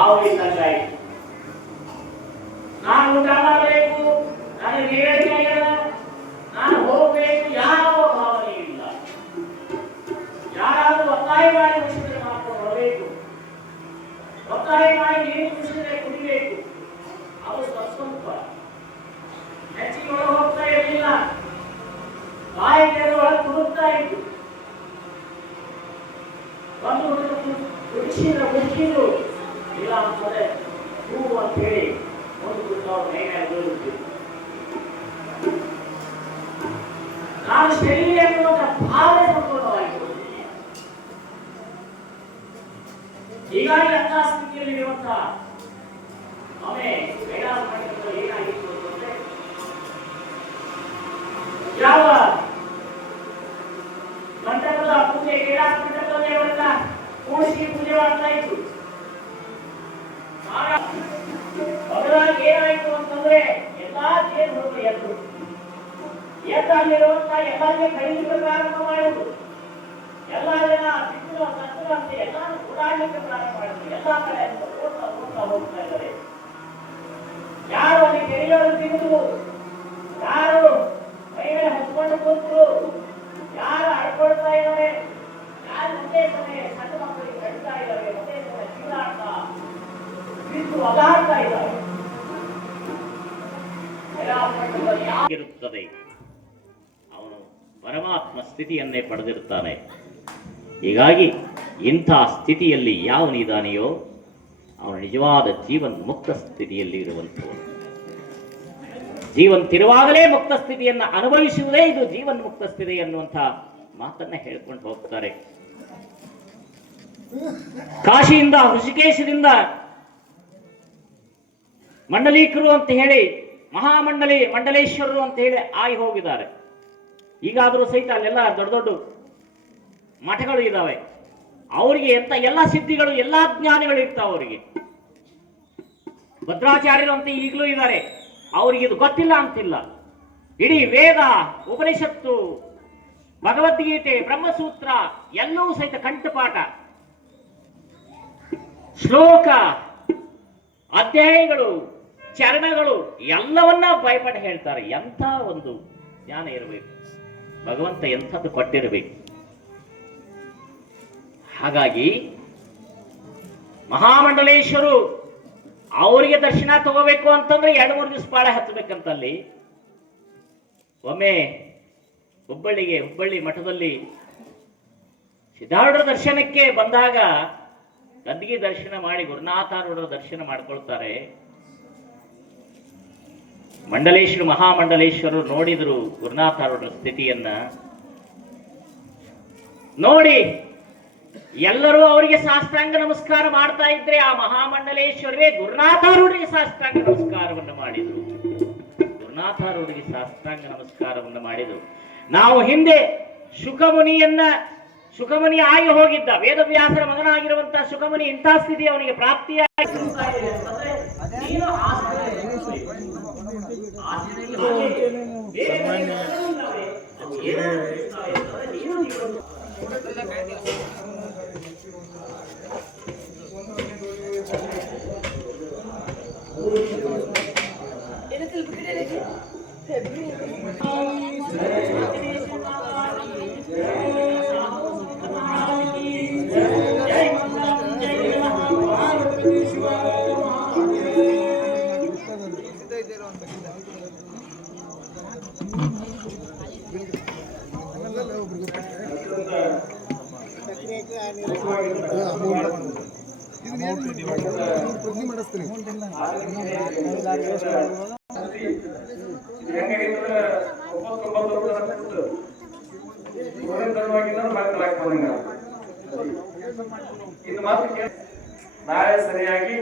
ಹಾವು ಇದ್ದಂಗಾಯ್ತು ನಾನು ಊಟ ಮಾಡಬೇಕು ನನಗೆ ಬೇಡಿಕೆ ಆಗ್ಯದ ನಾನು ಹೋಗ್ಬೇಕು ಯಾವ ಭಾವನೆ ಇಲ್ಲ ಯಾರಾದ್ರೂ ಒತ್ತಾಯ ಮಾಡಿ ಮುಗಿಸಿದ್ರೆ ಮಾತ್ರ ಬರಬೇಕು ಒತ್ತಾಯ ಮಾಡಿ ನೀರು ಕುಡಿಸಿದ್ರೆ ಕುಡಿಬೇಕು ಅದು ಸ್ವಲ್ಪ ಹೆಚ್ಚಿಗೆ ಒಳಗೆ ಹೋಗ್ತಾ ಇರಲಿಲ್ಲ ಬಾಯಿಗೆ ಒಳಗೆ ತುಡುಕ್ತಾ ಇತ್ತು ಒಂದು ಕುಡಿಸಿದ ಮುಚ್ಚಿದ್ರು ಇಲ್ಲ ಅಂತಂದ್ರೆ ಹೂ ಅಂತ ಹೇಳಿ ಒಂದು ಗುಡ್ಡ ಅವ್ರ ಮೈ ಮೇಲೆ ಬೀಳುತ್ತೆ ನಾನು ಶರೀರ ಎನ್ನುವಂತ ಭಾವನೆ ಸಂಪೂರ್ಣವಾಯಿತು ಹೀಗಾಗಿ ಅಂತ ಸ್ಥಿತಿಯಲ್ಲಿರುವಂತ ದೇವರುಗಳು ಎದ್ದು ಎದ್ದಲ್ಲಿರುವಂತ ಎಲ್ಲರಿಗೆ ಕರೀಲಿಕ್ಕೆ ಪ್ರಾರಂಭ ಮಾಡಿದ್ರು ಎಲ್ಲ ಜನ ಸಿಕ್ಕಿರೋ ಸತ್ತರಂತೆ ಎಲ್ಲಾನು ಓಡಾಡ್ಲಿಕ್ಕೆ ಪ್ರಾರಂಭ ಮಾಡಿದ್ರು ಎಲ್ಲಾ ಕಡೆ ಓಡ್ತಾ ಓಡ್ತಾ ಹೋಗ್ತಾ ಇದ್ದಾರೆ. ಯಾರು ಅಲ್ಲಿ ಕೆರೆಯೋರು ತಿಂದ್ರು? ಯಾರು ಮೇಲೆ ಹಚ್ಕೊಂಡು ಕೂತರು? ಯಾರು ಅಡ್ಕೊಳ್ತಾ ಇದ್ದಾರೆ? ಯಾರು ಒಂದೇ ಸಮಯ ಸಣ್ಣ ಮಕ್ಕಳಿಗೆ ಕಟ್ತಾ ಇದ್ದಾರೆ? ಒಂದೇ ಸಮಯ ಚೀರಾಡ್ತಾ, ಬಿದ್ದು ಇದ್ದಾರೆ? ಇರುತ್ತದೆ ಅವನು ಪರಮಾತ್ಮ ಸ್ಥಿತಿಯನ್ನೇ ಪಡೆದಿರುತ್ತಾನೆ. ಹೀಗಾಗಿ ಇಂಥ ಸ್ಥಿತಿಯಲ್ಲಿ ಯಾವನಿದಾನೆಯೋ ಅವನು ನಿಜವಾದ ಜೀವನ್ ಮುಕ್ತ ಸ್ಥಿತಿಯಲ್ಲಿ ಇರುವಂಥವನು. ಜೀವಂತಿರುವಾಗಲೇ ಮುಕ್ತ ಸ್ಥಿತಿಯನ್ನು ಅನುಭವಿಸುವುದೇ ಇದು ಜೀವನ್ ಮುಕ್ತ ಸ್ಥಿತಿ ಅನ್ನುವಂಥ ಮಾತನ್ನ ಹೇಳ್ಕೊಂಡು ಹೋಗ್ತಾರೆ. ಕಾಶಿಯಿಂದ ಋಷಿಕೇಶದಿಂದ ಮಂಡಲೀಕರು ಅಂತ ಹೇಳಿ ಮಹಾಮಂಡಲಿ ಮಂಡಲೇಶ್ವರರು ಅಂತ ಹೇಳಿ ಆಗಿ ಹೋಗಿದ್ದಾರೆ. ಈಗಾದರೂ ಸಹಿತ ಅಲ್ಲೆಲ್ಲ ದೊಡ್ಡ ದೊಡ್ಡ ಮಠಗಳು ಇದ್ದಾವೆ ಅವರಿಗೆ ಎಂತ ಎಲ್ಲ ಸಿದ್ಧಿಗಳು, ಎಲ್ಲ ಜ್ಞಾನಗಳು ಇರ್ತಾವೆ ಅವರಿಗೆ. ಭದ್ರಾಚಾರ್ಯರು ಅಂತ ಈಗಲೂ ಇದ್ದಾರೆ. ಅವರಿಗೆ ಇದು ಗೊತ್ತಿಲ್ಲ ಅಂತಿಲ್ಲ. ಇಡೀ ವೇದ, ಉಪನಿಷತ್ತು, ಭಗವದ್ಗೀತೆ, ಬ್ರಹ್ಮಸೂತ್ರ ಎಲ್ಲವೂ ಸಹಿತ ಕಂಠಪಾಠ. ಶ್ಲೋಕ, ಅಧ್ಯಾಯಗಳು ಚರಣಗಳು ಎಲ್ಲವನ್ನ ಭಯಪಟ್ಟು ಹೇಳ್ತಾರೆ. ಎಂಥ ಒಂದು ಜ್ಞಾನ ಇರಬೇಕು. ಭಗವಂತ ಎಂಥದ್ದು ಕೊಟ್ಟಿರಬೇಕು. ಹಾಗಾಗಿ ಮಹಾಮಂಡಲೇಶ್ವರು ಅವರಿಗೆ ದರ್ಶನ ತಗೋಬೇಕು ಅಂತಂದ್ರೆ ಎರಡು ಮೂರು ದಿವಸ ಪಾಳೆ ಹತ್ತಬೇಕಂತಲ್ಲಿ ಒಮ್ಮೆ ಹುಬ್ಬಳ್ಳಿಗೆ, ಹುಬ್ಬಳ್ಳಿ ಮಠದಲ್ಲಿ ಸಿದ್ಧಾರೂಢರ ದರ್ಶನಕ್ಕೆ ಬಂದಾಗ ಗದ್ದಿಗೆ ದರ್ಶನ ಮಾಡಿ ಗುರುನಾಥಾರೂಢರ ದರ್ಶನ ಮಾಡ್ಕೊಳ್ತಾರೆ. ಮಂಡಲೇಶ್ವರ, ಮಹಾಮಂಡಲೇಶ್ವರರು ನೋಡಿದ್ರು ಗುರುನಾಥಾರೂಢರ ಸ್ಥಿತಿಯನ್ನ. ನೋಡಿ, ಎಲ್ಲರೂ ಅವರಿಗೆ ಶಾಸ್ತ್ರಾಂಗ ನಮಸ್ಕಾರ ಮಾಡ್ತಾ ಇದ್ರೆ ಆ ಮಹಾಮಂಡಲೇಶ್ವರವೇ ಗುರುನಾಥಾರೂಢರಿಗೆ ಶಾಸ್ತ್ರಾಂಗ ನಮಸ್ಕಾರವನ್ನು ಮಾಡಿದ್ರು. ಗುರುನಾಥಾರೂಢರಿಗೆ ಶಾಸ್ತ್ರಾಂಗ ನಮಸ್ಕಾರವನ್ನು ಮಾಡಿದರು. ನಾವು ಹಿಂದೆ ಶುಕಮುನಿಯನ್ನ ಸುಖಮುನಿ ಆಗಿ ಹೋಗಿದ್ದ, ವೇದವ್ಯಾಸರ ಮಗನಾಗಿರುವಂತಹ ಸುಖಮುನಿ ಇಂಥ ಸ್ಥಿತಿ ಅವನಿಗೆ ಪ್ರಾಪ್ತಿಯಾಗಿ ಸಾಮಾನ್ಯ ನಾಳೆ ಸರಿಯಾಗಿ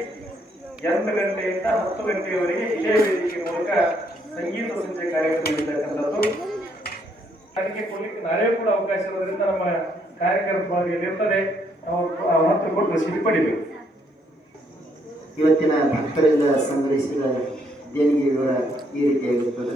ಎಂಟು ಗಂಟೆಯಿಂದ ಹತ್ತು ಗಂಟೆಯವರೆಗೆ ಇದೇ ವೇದಿಕೆ ಮೂಲಕ ಸಂಗೀತ ಸಂಜೆ ಕಾರ್ಯಕ್ರಮ ಇರ್ತಕ್ಕಂಥದ್ದು ಅದಕ್ಕೆ ಕೊಡ್ಲಿಕ್ಕೆ ನಾಳೆ ಕೂಡ ಅವಕಾಶ ಇರೋದ್ರಿಂದ ನಮ್ಮ ಕಾರ್ಯಕ್ರಮ ಇರ್ತದೆ ಅವರು ಹೊತ್ತು ಕೊಟ್ಟು ರಸೀದಿ ಪಡಿಬೇಕು. ಇವತ್ತಿನ ಭಕ್ತರಿಂದ ಸಂಗ್ರಹಿಸಿದ ದೇಣಿಗೆ ವಿವರ ಈ ರೀತಿಯಾಗಿರುತ್ತದೆ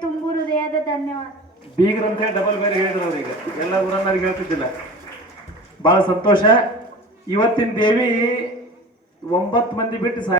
ತುಂಬು ಹೃದಯದ ಧನ್ಯವಾದ. ಬೀಗ್ರಂತ ಡಬಲ್ ಬೇರೆ ಹೇಳಿದ್ರು ಈಗ. ಎಲ್ಲ ಊರನ್ನವ್ರಿಗೆ ಹೇಳ್ತಿದ್ದಿಲ್ಲ. ಬಹಳ ಸಂತೋಷ. ಇವತ್ತಿನ ದೇವಿ ಒಂಬತ್ತು ಮಂದಿ ಬಿಟ್ಟು